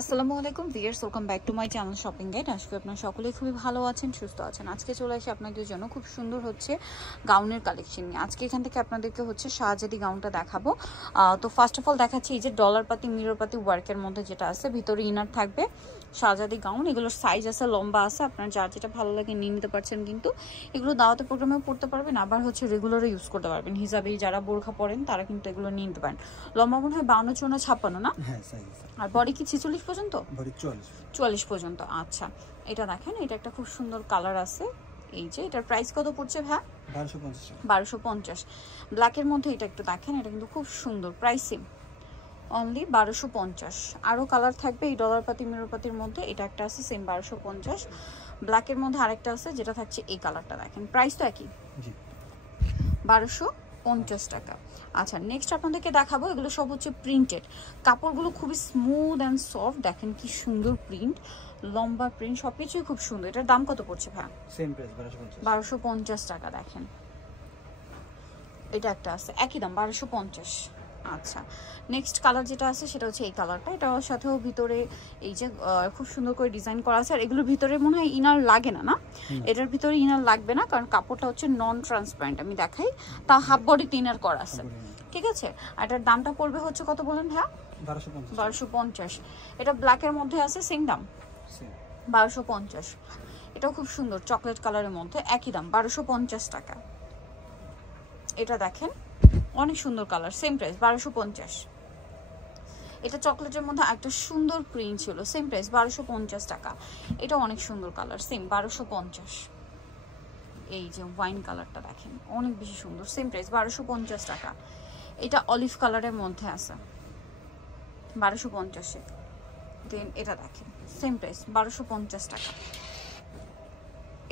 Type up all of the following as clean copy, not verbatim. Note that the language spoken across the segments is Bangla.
আসসালামু আলাইকুম viewers, welcome back to my channel shopping guide. আশা করি আপনারা সকলেই খুবই ভালো আছেন, সুস্থ আছেন। আজকে চলে আসি আপনাদের জন্য খুব সুন্দর হচ্ছে গাউনের কালেকশন নিয়ে। আজকে এখান থেকে আপনাদেরকে হচ্ছে শাহজাদি গাউনটা দেখাবো। তো ফার্স্ট অফ অল দেখাচ্ছি এই যে ডলার পাতি মিরর পাতি ওয়ার্কের মধ্যে যেটা আছে, ভিতরে ইনার থাকবে শাহজাদি গাউন। এগুলোর সাইজ আছে, লম্বা আছে, আপনার যার যেটা ভালো লাগে নিয়ে নিতে পারছেন। কিন্তু এগুলো দাওয়াতে প্রোগ্রামেও পড়তে পারবেন, আবার হচ্ছে রেগুলারও ইউজ করতে পারবেন। হিসাবে যারা বোরখা পরেন তারা কিন্তু এগুলো নিয়ে নিতে পারেন। লম্বা মনে হয় 52-54 না? আর বডি কি 46 পর্যন্ত? 44 পর্যন্ত। আচ্ছা, এটা দেখেন, এটা একটা খুব সুন্দর কালার আছে। এই যে এটার প্রাইস কত পড়ছে ভাই? 1250। ব্ল্যাকের মধ্যে এটা একটু দেখেন, এটা কিন্তু খুব সুন্দর, প্রাইসিং অনলি 1250। আরও কালার থাকবে এই ডলার পাতি মিরর পাতির মধ্যে। এটা একটা আছে সেম 1250। ব্ল্যাকের মধ্যে আরেকটা আছে যেটা থাকছে এই কালারটা, দেখেন প্রাইস তো একই, 1250 টাকা। আচ্ছা, নেক্সট আপনাদেরকে দেখাবো, এগুলো সব হচ্ছে প্রিন্টেড। কাপড়গুলো খুবই স্মুথ অ্যান্ড সফট, দেখেন কি সুন্দর প্রিন্ট, লম্বা প্রিন্ট, সবকিছুই খুব সুন্দর। এটার দাম কত পড়ছে ভাই? সেম প্রাইস 1250 টাকা। দেখেন এটা একটা আছে একই দাম 1250। আচ্ছা, নেক্সট কালার যেটা আছে সেটা হচ্ছে এই কালারটা। এটার সাথেও ভিতরে এই যে খুব সুন্দর করে ডিজাইন করা আছে। আর এগুলোর ভিতরে মনে হয় ইনার লাগে না, না এটার ভিতরে ইনার লাগবে না, কারণ কাপড়টা হচ্ছে নন ট্রান্সপারেন্ট। আমি দেখাই, তা হাফ বডিতে ইনার করা আছে, ঠিক আছে। আর এটার দামটা পড়বে হচ্ছে কত বলেন ভাইয়া? 1250। এটা ব্ল্যাকের মধ্যে আছে, সেম দাম 1250। এটাও খুব সুন্দর চকলেট কালারের মধ্যে, একই দাম 1250 টাকা। এটা দেখেন অনেক সুন্দর কালার, সেম প্রাইস 1250। এটা চকলেটের মধ্যে একটা সুন্দর প্রিন্ট ছিল, সেম প্রাইস 1250 টাকা। এটা অনেক সুন্দর কালার, সেম 1250। এই যে ওয়াইন কালারটা দেখেন অনেক বেশি সুন্দর, সেম প্রাইস 1250 টাকা। এটা অলিভ কালারের মধ্যে আছে 1250-এ। দেন এটা দেখেন সেম প্রাইস 1250 টাকা।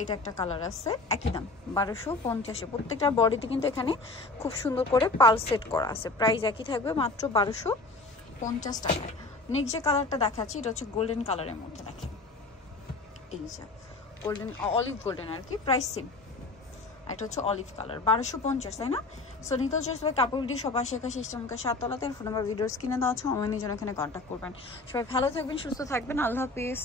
এটা একটা কালার আছে একই দাম 1250-এ। প্রত্যেকটা বডিতে কিন্তু এখানে খুব সুন্দর করে পাল সেট করা আছে। প্রাইস একই থাকবে, মাত্র 1250 টাকা। নেক্সট যে কালারটা দেখাচ্ছি এটা হচ্ছে গোল্ডেন কালারের মধ্যে, দেখেন এই যে গোল্ডেন, অলিভ গোল্ডেন আর কি, প্রাইস সেম। এটা হচ্ছে অলিভ কালার 1250, তাই না? সো নিতে হচ্ছে কাপড় দিয়ে সবাই শেখা সিস্টেমকে 7 তলাতে। ফোন নাম্বার ভিডিওস কিনে দেওয়া আছে, অনলাইনের জন্য এখানে কন্ট্যাক্ট করবেন। সবাই ভালো থাকবেন, সুস্থ থাকবেন, আল্লাহ হাফিজ।